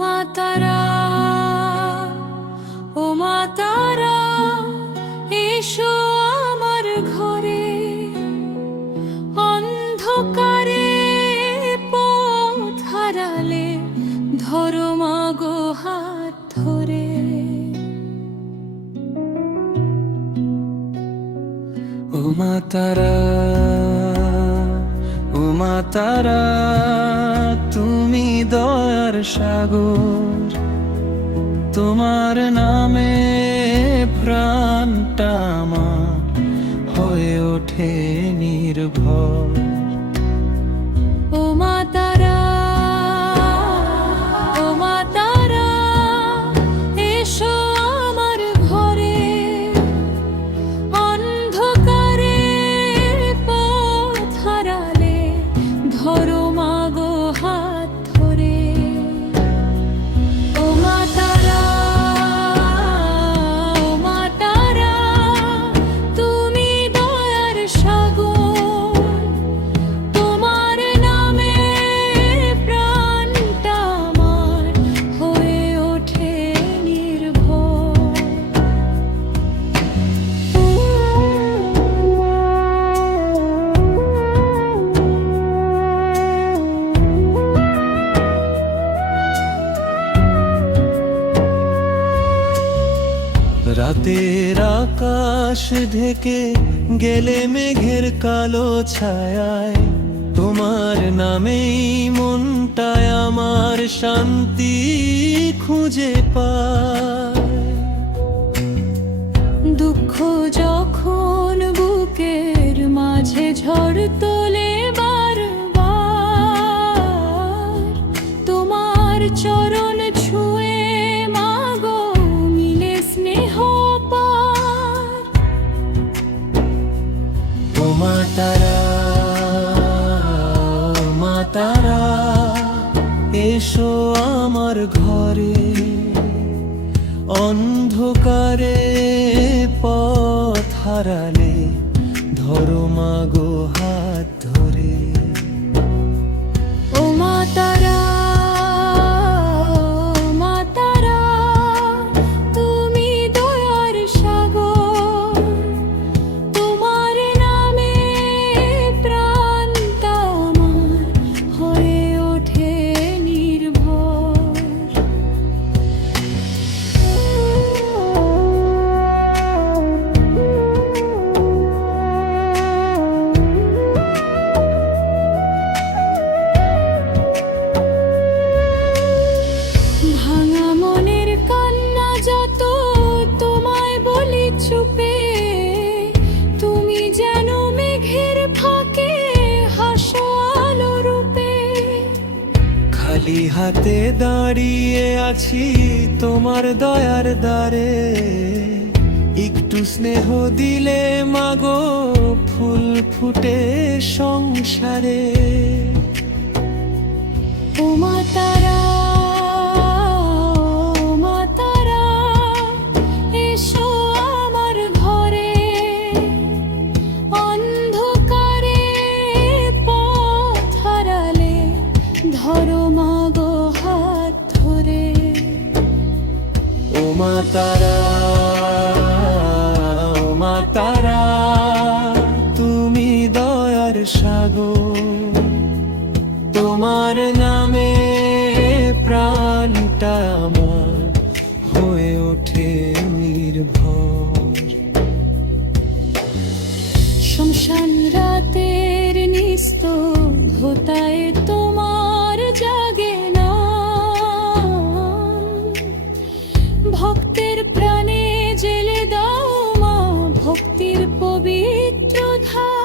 মা তারা, ও মা তারা, এসো আমার ঘরে। অন্ধকারে পথ হারালে ধরো মা গো হাত ধরে। ও মা তারা, ও মা তারা, তুমি দয়ার সাগর। তোমার নামে প্রাণটা আমার হয়ে ওঠে নির্ভর। ও মা তারা, ও মা তারা, এসো আমার ঘরে। অন্ধকারে পথ হারালে ধরো মা গো হাত ধরে। ও মা তারা, ও মা তারা, তুমি দয়ার সাগর। তোমার নামে প্রাণটা আমার হয়ে ওঠে নির্ভর। রাতের আকাশ ঢেকে গেলে মেঘের কালো ছায়ায়, তোমার নামেই মনটায় আমার শান্তি খুঁজে পায়। দুঃখ যখন বুকের মাঝে ঝড় তোলে বারবার, তোমার চরণ ছুঁয়ে মাগো মিলে স্নেহ পার। ও মা তারা, ও মা তারা, এসো আমার ঘরে। অন্ধকারে পথ হারালে ধরো মা গো হাত ধরে। ও মা তারা, ও মা তারা, তুমি দয়ার সাগর। তোমার নামে প্রাণটা আমার হয়ে ওঠে নির্ভর। ভাঙা মনের কান্না যত তোমায় বলি চুপে, তুমি যেন মেঘের ফাঁকে হাসো আলো রূপে। খালি হাতে দাঁড়িয়ে আছি তোমার দয়ার দ্বারে। একটু স্নেহ দিলে মাগো ফুল ফুটে সংসারে। ও মা তারা, ও মা তারা, এসো আমার ঘরে। অন্ধকারে পথ হারালে ধরো মা গো হাত ধরে। ও মা তারা, ও মা তারা, তুমি দয়ার সাগর। তোমার নামে প্রাণটা আমার হয়ে ওঠে নির্ভর। শমশান রাতের নিস্তব্ধতায় তোমার জাগে না। ভক্তের প্রাণে জেলে দাও মা ভক্তির পবিত্র ধার।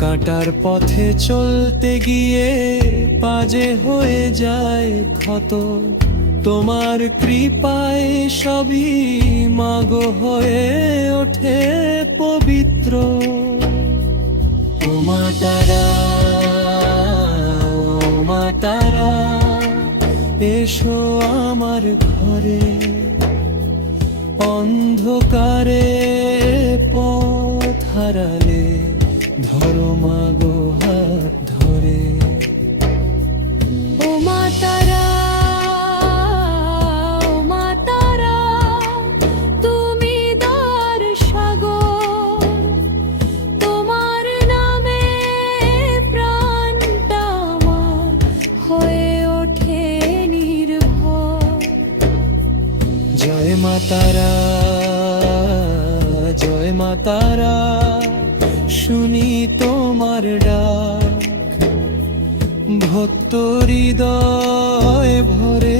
কাটার পথে চলতে গিয়ে পাজে হয়ে যায় ক্ষত। তোমার কৃপায় সবই মাগো হয়ে ওঠে পবিত্র। ও মা তারা, ও মা তারা, এসো আমার ঘরে। অন্ধকারে পথ হারালে ধরো মাগো হাত ধরে। তারা, জয় মা তারা, শুনি তোমার ডাক, ভক্ত হৃদয় ভরে